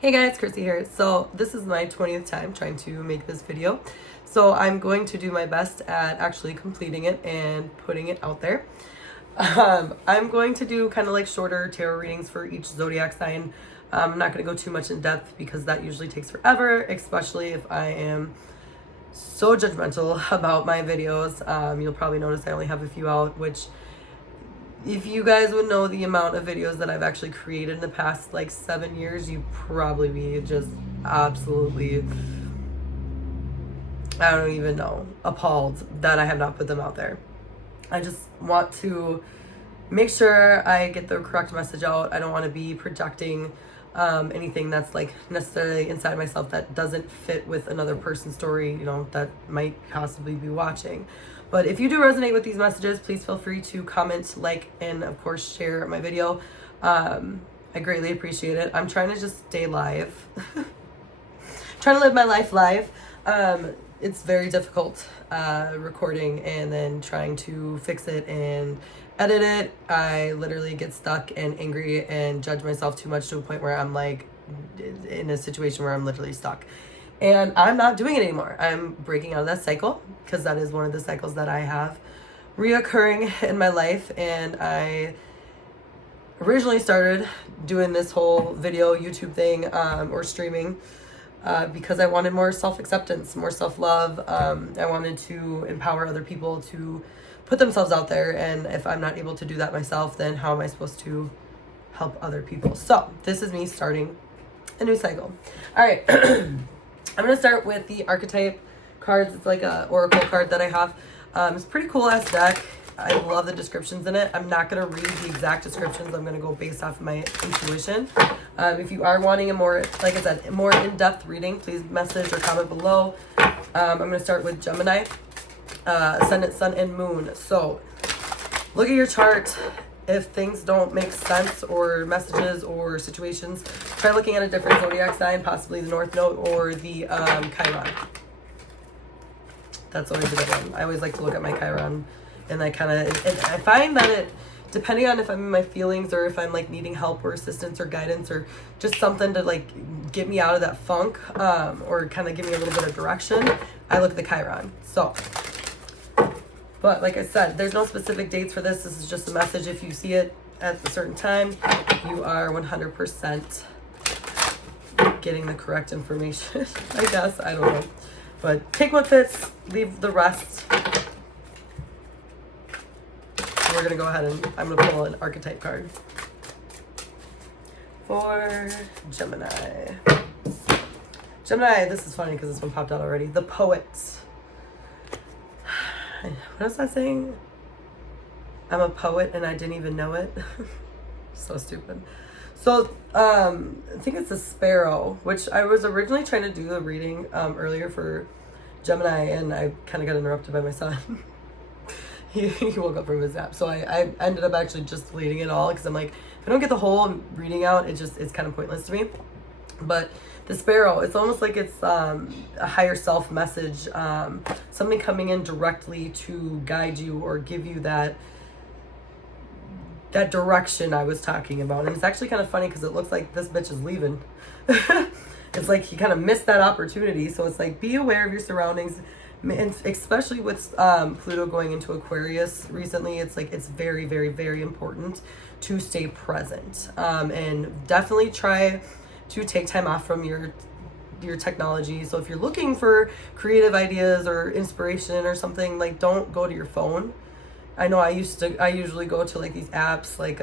Hey guys, Chrissy here. So this is my 20th time trying to make this video. So I'm going to do my best at actually completing it and putting it out there. I'm going to do kind of like shorter tarot readings for each zodiac sign. I'm not going to go too much in depth because that usually takes forever, especially if I am so judgmental about my videos. You'll probably notice I only have a few out, which if you guys would know the amount of videos that I've actually created in the past like 7 years, you'd probably be just absolutely, I don't even know, appalled that I have not put them out there. I just want to make sure I get the correct message out. I don't want to be projecting anything that's like necessarily inside myself that doesn't fit with another person's story, that might possibly be watching. But if you do resonate with these messages, please feel free to comment, like, and of course share my video. I greatly appreciate it. I'm trying to just stay live. Trying to live my life live. It's very difficult recording and then trying to fix it and edit it. I literally get stuck and angry and judge myself too much to a point where I'm like in a situation where I'm literally stuck. And I'm not doing it anymore. I'm breaking out of that cycle because that is one of the cycles that I have reoccurring in my life. And I originally started doing this whole video YouTube thing or streaming because I wanted more self-acceptance, more self-love. I wanted to empower other people to put themselves out there. And if I'm not able to do that myself, then how am I supposed to help other people? So this is me starting a new cycle. All right. I'm going to start with the archetype cards. It's like a oracle card that I have. It's a pretty cool ass deck. I love the descriptions in it. I'm not going to read the exact descriptions. I'm going to go based off of my intuition. If you are wanting a more, like I said, more in-depth reading, please message or comment below. I'm going to start with Gemini, Ascendant, Sun, and Moon. So look at your chart. If things don't make sense or messages or situations, try looking at a different zodiac sign, possibly the North Node or the Chiron. That's always a good one. I always like to look at my Chiron, and I find that it, depending on if I'm in my feelings or if I'm like needing help or assistance or guidance or just something to like get me out of that funk or kind of give me a little bit of direction, I look at the Chiron. So. But like I said, there's no specific dates for this. This is just a message. If you see it at a certain time, you are 100% getting the correct information. I guess. I don't know. But take what fits. Leave the rest. We're going to go ahead and I'm going to pull an archetype card for Gemini. Gemini, this is funny because this one popped out already. The Poet. What is that saying? I'm a poet and I didn't even know it. So stupid. So I think it's a sparrow, which I was originally trying to do the reading earlier for Gemini, and I kind of got interrupted by my son. he woke up from his nap, so I ended up actually just deleting it all because I'm like, if I don't get the whole reading out, it's kind of pointless to me. But the sparrow, it's almost like it's a higher self message, something coming in directly to guide you or give you that direction I was talking about. And it's actually kind of funny because it looks like this bitch is leaving. It's like he kind of missed that opportunity. So it's like, be aware of your surroundings, and especially with Pluto going into Aquarius recently. It's like it's very, very, very important to stay present, and definitely try to take time off from your technology. So if you're looking for creative ideas or inspiration or something, like, don't go to your phone. I know I usually go to like these apps like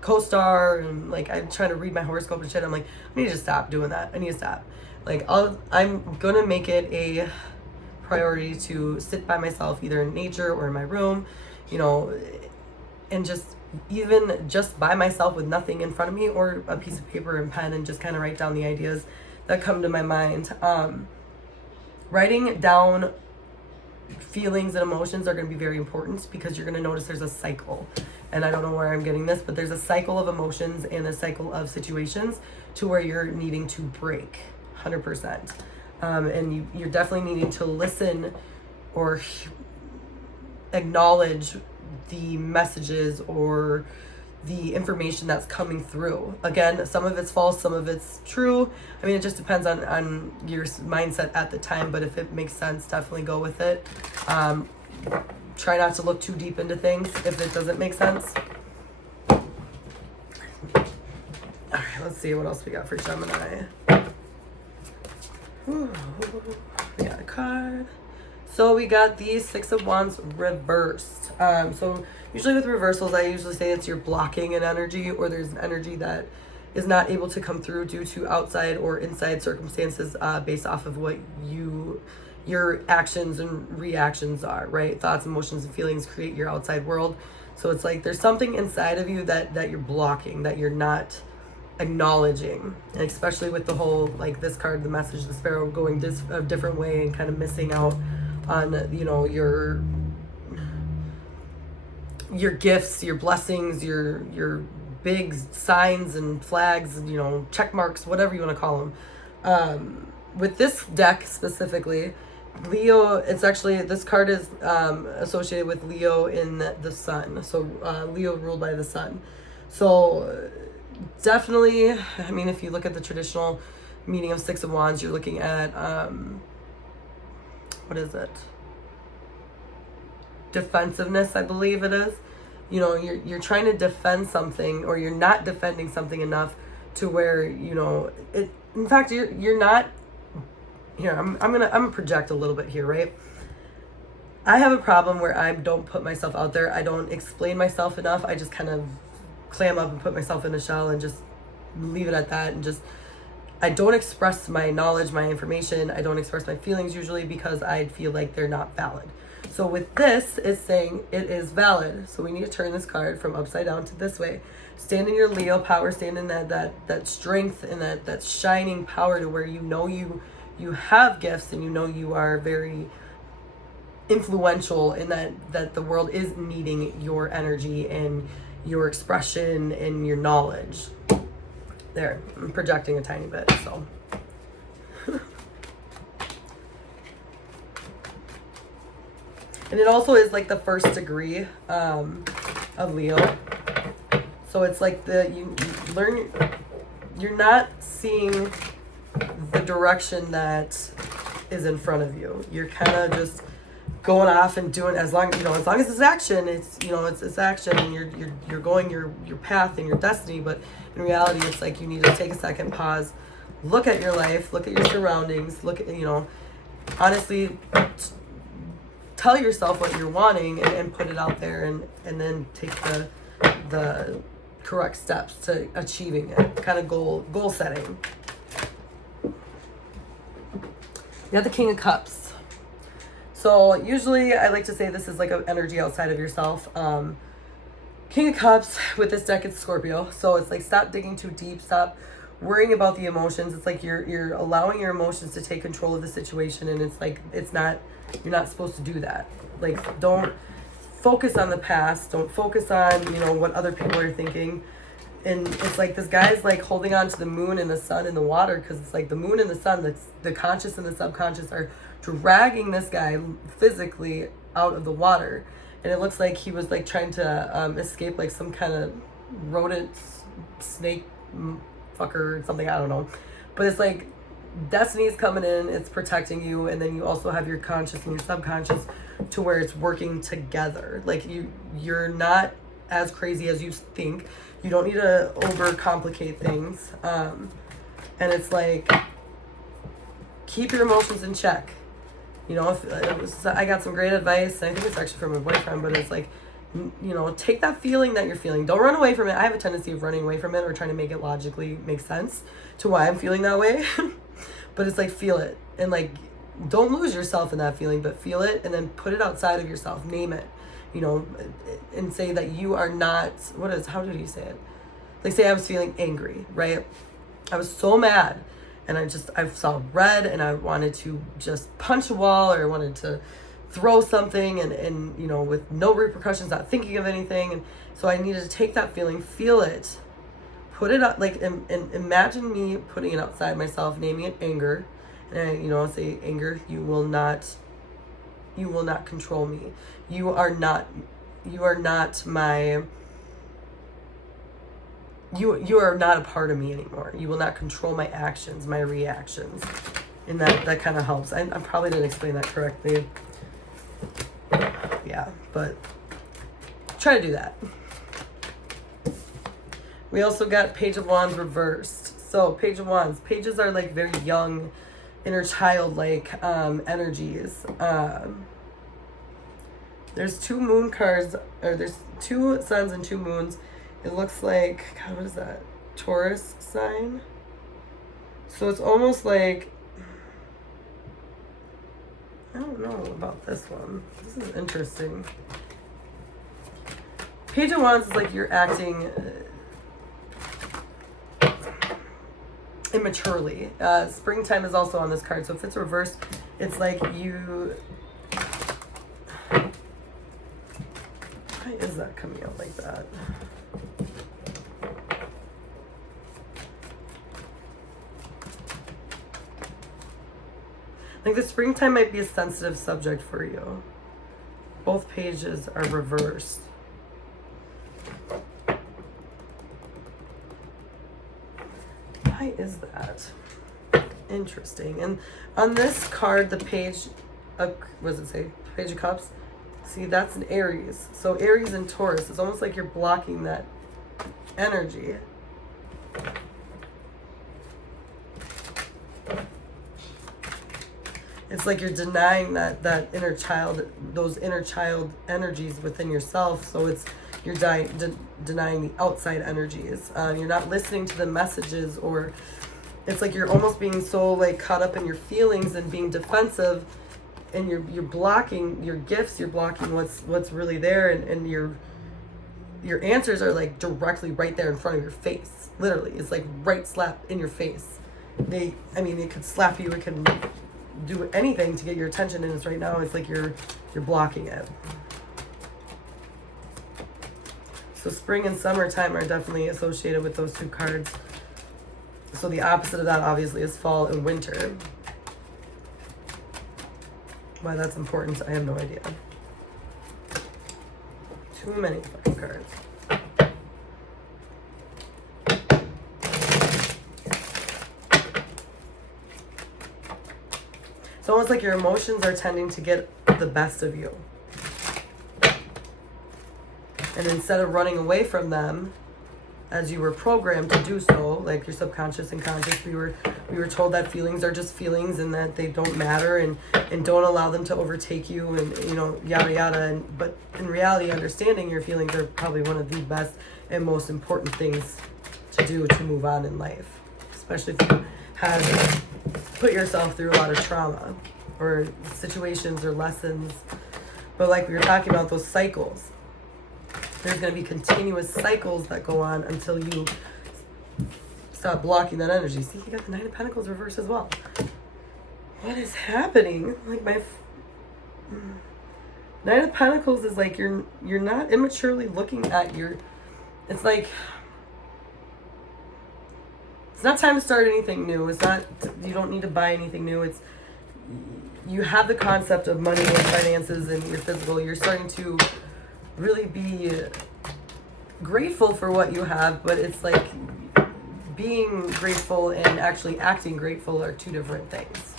CoStar, and like I'm trying to read my horoscope and shit. I'm like, I need to stop doing that. I need to stop. Like I'm gonna make it a priority to sit by myself, either in nature or in my room, and even just by myself with nothing in front of me or a piece of paper and pen, and just kind of write down the ideas that come to my mind. Writing down feelings and emotions are going to be very important because you're going to notice there's a cycle. And I don't know where I'm getting this, but there's a cycle of emotions and a cycle of situations to where you're needing to break 100%. And you're definitely needing to listen or acknowledge the messages or the information that's coming through. Again, some of it's false, some of it's true. I mean, it just depends on your mindset at the time, but if it makes sense, definitely go with it. Try not to look too deep into things if it doesn't make sense. All right, let's see what else we got for Gemini. Ooh, we got a card. So we got the Six of Wands reversed. So usually with reversals, I usually say it's you're blocking an energy, or there's an energy that is not able to come through due to outside or inside circumstances based off of what your actions and reactions are, right? Thoughts, emotions, and feelings create your outside world. So it's like there's something inside of you that you're blocking, that you're not acknowledging. And especially with the whole, like this card, the message, the sparrow, going a different way and kind of missing out on, you know, your gifts, your blessings, your big signs and flags, you know, check marks, whatever you want to call them. With this deck specifically, Leo, it's actually, this card is associated with Leo in the sun. So Leo ruled by the sun. So definitely, I mean, if you look at the traditional meaning of Six of Wands, you're looking at, what is it? Defensiveness, I believe it is. You know, you're trying to defend something, or you're not defending something enough to where, you know, it, in fact, you're not. Here, I'm gonna project a little bit here, right? I have a problem where I don't put myself out there. I don't explain myself enough. I just kind of clam up and put myself in a shell and just leave it at that, and just, I don't express my knowledge, my information. I don't express my feelings usually because I feel like they're not valid. So with this, it's saying it is valid. So we need to turn this card from upside down to this way. Stand in your Leo power, stand in that strength and that shining power to where you know you have gifts, and you know you are very influential, in that the world is needing your energy and your expression and your knowledge. There, I'm projecting a tiny bit, so. And it also is like the first degree of Leo. So it's like you learn, you're not seeing the direction that is in front of you. You're kind of just going off and doing, as long as it's action, it's action, and you're going your path and your destiny. But in reality, it's like you need to take a second, pause, look at your life, look at your surroundings, look at, honestly, tell yourself what you're wanting, and put it out there, and then take the correct steps to achieving it. Kind of goal setting. You have the King of Cups. So usually I like to say this is like an energy outside of yourself. King of Cups, with this deck, it's Scorpio. So it's like, stop digging too deep. Stop worrying about the emotions. It's like you're allowing your emotions to take control of the situation. And it's like, you're not supposed to do that. Like, don't focus on the past. Don't focus on, what other people are thinking. And it's like this guy's like holding on to the moon and the sun and the water, because it's like the moon and the sun, that's the conscious and the subconscious, are dragging this guy physically out of the water. And it looks like he was like trying to escape like some kind of rodent, snake, fucker, something, I don't know. But it's like destiny's coming in, it's protecting you, and then you also have your conscious and your subconscious to where it's working together. Like you're not as crazy as you think. You don't need to overcomplicate things. And it's like, keep your emotions in check. I got some great advice. I think it's actually from my boyfriend, but it's like, take that feeling that you're feeling. Don't run away from it. I have a tendency of running away from it, or trying to make it logically make sense to why I'm feeling that way. But it's like, feel it. And like, don't lose yourself in that feeling, but feel it, and then put it outside of yourself. Name it. And say that you are not, how did he say it? Like, say I was feeling angry, right? I was so mad, and I saw red, and I wanted to just punch a wall, or I wanted to throw something, and with no repercussions, not thinking of anything. And so I needed to take that feeling, feel it, put it up, like, and imagine me putting it outside myself, naming it anger. And I say, anger, you will not control me. You are not my you are not a part of me anymore. You will not control my actions, my reactions. And that kind of helps. I probably didn't explain that correctly. Yeah, but try to do that. We also got Page of Wands reversed. So Page of Wands. Pages are like very young, inner child-like energies. There's 2 moon cards, or there's 2 suns and 2 moons. It looks like, God, what is that? Taurus sign? So it's almost like, I don't know about this one. This is interesting. Page of Wands is like you're acting immaturely. Springtime is also on this card. So if it's reversed, it's like you... Why is that coming out like that? Like the springtime might be a sensitive subject for you. Both pages are reversed. Why is that? Interesting. And on this card, the page of, what does it say? Page of Cups. See, that's an Aries. So Aries and Taurus, it's almost like you're blocking that energy. It's like you're denying that inner child, those inner child energies within yourself. So it's you're denying the outside energies. You're not listening to the messages, or it's like you're almost being so like caught up in your feelings and being defensive, and you're blocking your gifts. You're blocking what's really there, and your answers are like directly right there in front of your face. Literally, it's like right slap in your face. It could slap you. It can do anything to get your attention, and it's right now. It's like you're blocking it. So spring and summertime are definitely associated with those 2 cards. So the opposite of that obviously is fall and winter. Why that's important, I have no idea. Too many fucking cards. It's almost like your emotions are tending to get the best of you. And instead of running away from them, as you were programmed to do so, like your subconscious and conscious, we were told that feelings are just feelings and that they don't matter, and don't allow them to overtake you, and yada yada. But in reality, understanding your feelings are probably one of the best and most important things to do to move on in life, especially if you have put yourself through a lot of trauma or situations or lessons. But like we were talking about, those cycles, there's going to be continuous cycles that go on until you stop blocking that energy. See, you got the Knight of Pentacles reversed as well. What is happening? Like Knight of Pentacles is like you're not immaturely looking at your... It's like... It's not time to start anything new. It's not... You don't need to buy anything new. It's... You have the concept of money and finances and your physical. You're starting to really be grateful for what you have, but it's like being grateful and actually acting grateful are 2 different things.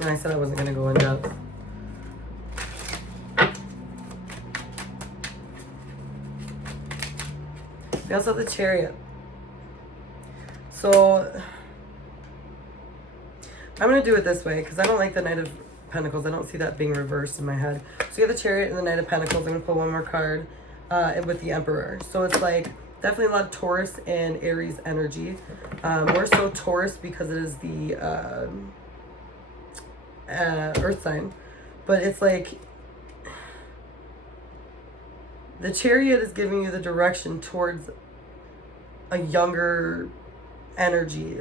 And I said I wasn't going to go in depth. We also have the Chariot. So I'm going to do it this way because I don't like the Knight of Pentacles. I don't see that being reversed in my head. So you have the Chariot and the Knight of Pentacles. I'm going to pull one more card with the Emperor. So it's like definitely a lot of Taurus and Aries energy. More so Taurus because it is the earth sign. But it's like the Chariot is giving you the direction towards a younger energy.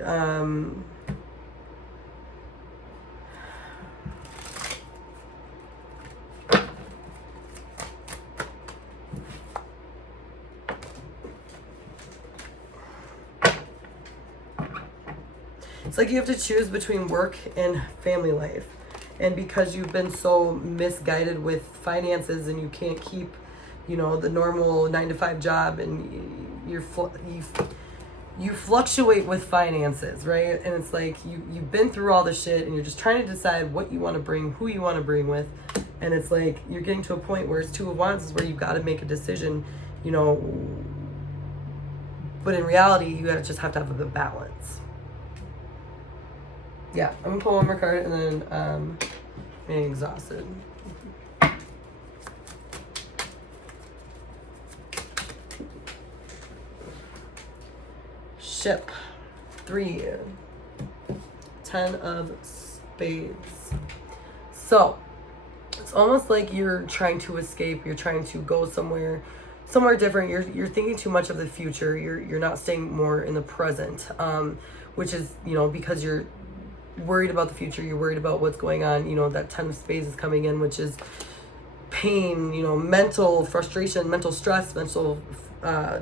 It's like you have to choose between work and family life. And because you've been so misguided with finances and you can't keep, you know, the normal 9-to-5 job, and you fluctuate with finances, right? And it's like you've been through all the shit and you're just trying to decide what you want to bring, who you want to bring with. And it's like you're getting to a point where it's Two of Wands is where you've got to make a decision, you know, but in reality, you gotta just have to have a balance. Yeah, I'm gonna pull one more card and then I'm exhausted. Ship. 3. 10 of spades. So it's almost like you're trying to escape, you're trying to go somewhere different. You're thinking too much of the future. You're not staying more in the present, which is, you know, because you're worried about the future, you're worried about what's going on. You know, that 10 of spades is coming in, which is pain, you know, mental frustration, mental stress, mental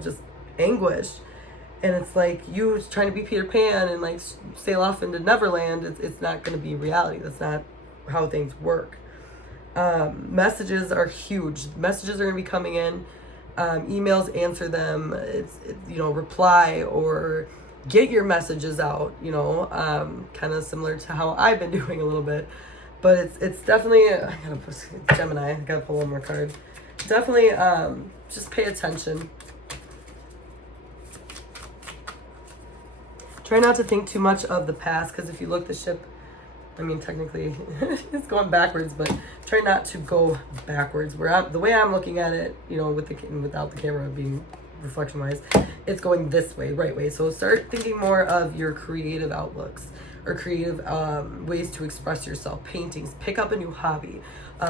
just anguish. And it's like you trying to be Peter Pan and like sail off into Neverland. It's not going to be reality. That's not how things work. Messages are huge. Messages are going to be coming in. Emails, answer them. It's you know, reply or get your messages out, you know, kind of similar to how I've been doing a little bit. But it's definitely, I gotta put Gemini, I gotta pull one more card. Definitely just pay attention. Try not to think too much of the past, because if you look the ship, I mean, technically it's going backwards, but try not to go backwards. The way I'm looking at it, you know, without the camera being reflection-wise, it's going this way, right way. So start thinking more of your creative outlooks or creative ways to express yourself. Paintings, pick up a new hobby,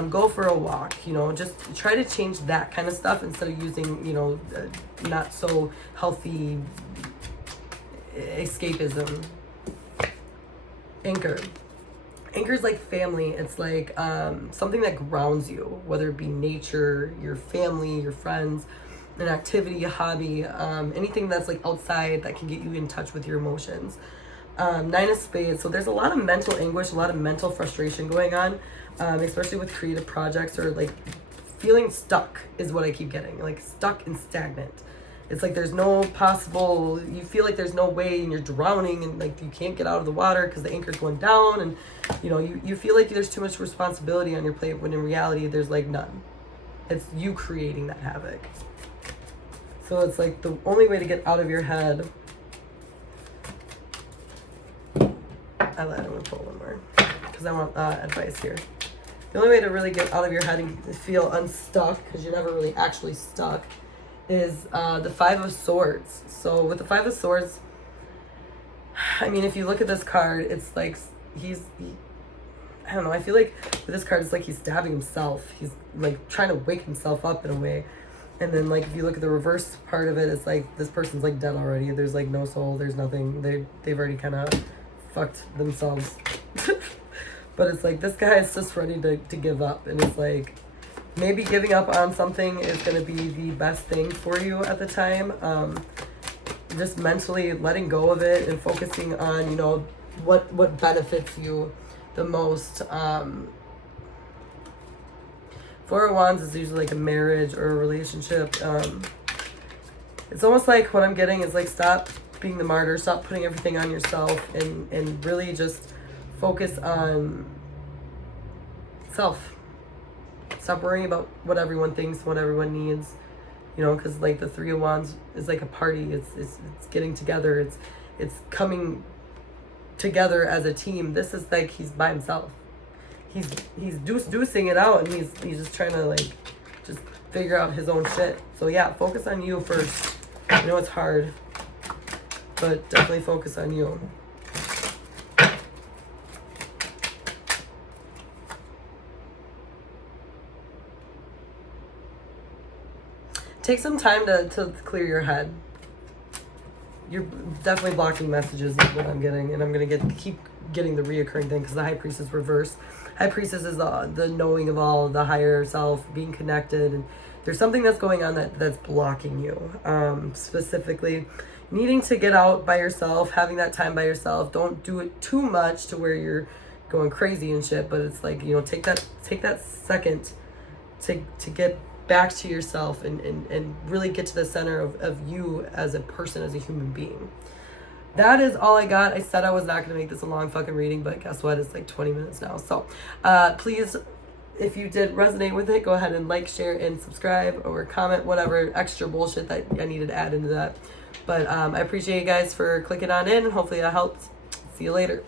go for a walk, you know, just try to change that kind of stuff instead of using, you know, not so healthy escapism. Anchor. Anchor is like family. It's like something that grounds you, whether it be nature, your family, your friends, an activity, a hobby, anything that's like outside that can get you in touch with your emotions. 9 of spades. So there's a lot of mental anguish, a lot of mental frustration going on, especially with creative projects, or like feeling stuck is what I keep getting, like stuck and stagnant. It's like there's no possible, you feel like there's no way and you're drowning and like you can't get out of the water because the anchor's going down, and you know, you feel like there's too much responsibility on your plate when in reality there's like none. It's you creating that havoc. So it's like the only way to get out of your head. I'm going to pull one more because I want advice here. The only way to really get out of your head and feel unstuck, because you're never really actually stuck, is the 5 of Swords. So with the 5 of Swords, I mean, if you look at this card, it's like I don't know, I feel like with this card, it's like he's stabbing himself. He's like trying to wake himself up in a way. And then like if you look at the reverse part of it, it's like this person's like dead already. There's like no soul, there's nothing. They've already kind of fucked themselves. But it's like this guy is just ready to give up, and it's like maybe giving up on something is going to be the best thing for you at the time. Just mentally letting go of it and focusing on, you know, what benefits you the most. 4 of Wands is usually like a marriage or a relationship. It's almost like what I'm getting is like, stop being the martyr, stop putting everything on yourself, and really just focus on self. Stop worrying about what everyone thinks, what everyone needs, you know, because like the 3 of Wands is like a party. It's getting together. It's coming together as a team. This is like he's by himself. He's deucing it out, and he's just trying to like just figure out his own shit. So yeah, focus on you first. I know it's hard, but definitely focus on you. Take some time to clear your head. You're definitely blocking messages is what I'm getting, and I'm gonna keep getting the reoccurring thing because the High Priestess reverse. High Priestess is the knowing of all, the higher self, being connected, and there's something that's going on that's blocking you. Specifically, needing to get out by yourself, having that time by yourself. Don't do it too much to where you're going crazy and shit, but it's like, you know, take that second to get back to yourself and really get to the center of you as a person, as a human being. That is all I got. I said I was not going to make this a long fucking reading, but guess what? It's like 20 minutes now. So please, if you did resonate with it, go ahead and like, share, and subscribe, or comment whatever extra bullshit that I needed to add into that. But I appreciate you guys for clicking on in, and hopefully that helped. See you later.